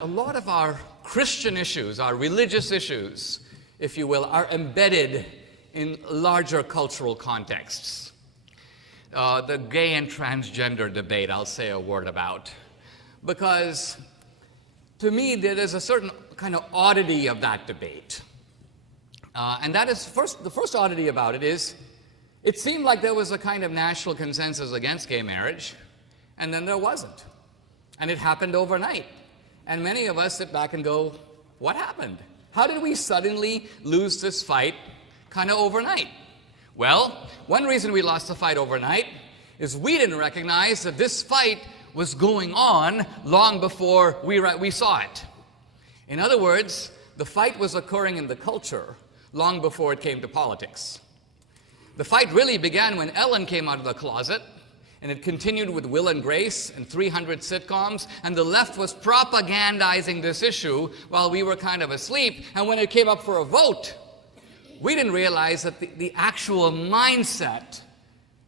A lot of our Christian issues, our religious issues, if you will, are embedded in larger cultural contexts. The gay and transgender debate, I'll say a word about, because to me there is a certain kind of oddity of that debate. And that is, the first oddity about it is, it seemed like there was a kind of national consensus against gay marriage, and then there wasn't. And it happened overnight. And many of us sit back and go, what happened? How did we suddenly lose this fight kind of overnight? Well, one reason we lost the fight overnight is we didn't recognize that this fight was going on long before we saw it. In other words, the fight was occurring in the culture long before it came to politics. The fight really began when Ellen came out of the closet, and it continued with Will and Grace and 300 sitcoms, and the left was propagandizing this issue while we were kind of asleep. And when it came up for a vote, we didn't realize that the actual mindset,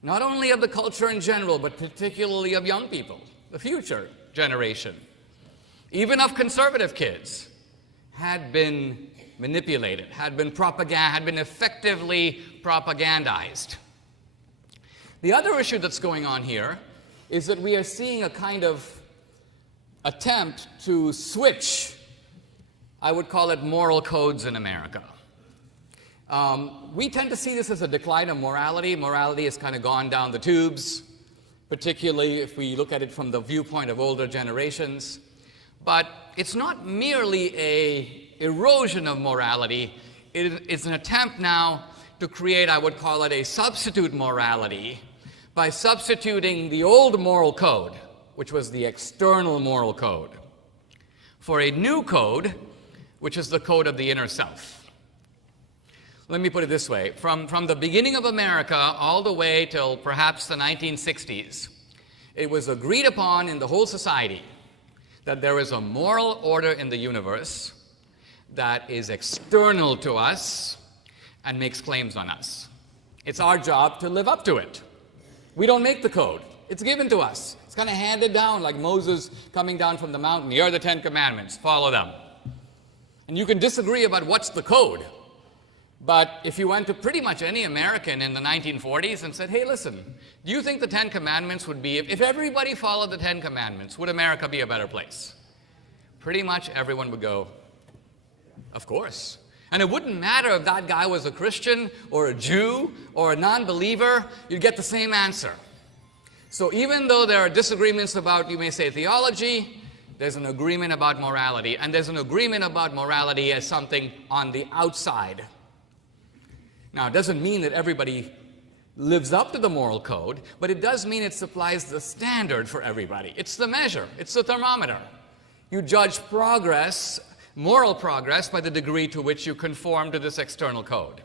not only of the culture in general, but particularly of young people, the future generation, even of conservative kids, had been manipulated, had been effectively propagandized. The other issue that's going on here is that we are seeing a kind of attempt to switch, I would call it, moral codes in America. We tend to see this as a decline of morality. Morality has kind of gone down the tubes, particularly if we look at it from the viewpoint of older generations. But it's not merely an erosion of morality. It's an attempt now to create, I would call it, a substitute morality by substituting the old moral code, which was the external moral code, for a new code, which is the code of the inner self. Let me put it this way. From the beginning of America all the way till perhaps the 1960s, it was agreed upon in the whole society that there is a moral order in the universe that is external to us and makes claims on us. It's our job to live up to it. We don't make the code. It's given to us. It's kind of handed down like Moses coming down from the mountain. Here are the 10 Commandments. Follow them. And you can disagree about what's the code. But if you went to pretty much any American in the 1940s and said, hey, listen, do you think the 10 Commandments would be, if everybody followed the 10 Commandments, would America be a better place? Pretty much everyone would go, of course. And it wouldn't matter if that guy was a Christian or a Jew or a non-believer, you'd get the same answer. So even though there are disagreements about, you may say, theology, there's an agreement about morality. And there's an agreement about morality as something on the outside. Now, it doesn't mean that everybody lives up to the moral code, but it does mean it supplies the standard for everybody. It's the measure. It's the thermometer. You judge progress, moral progress, by the degree to which you conform to this external code.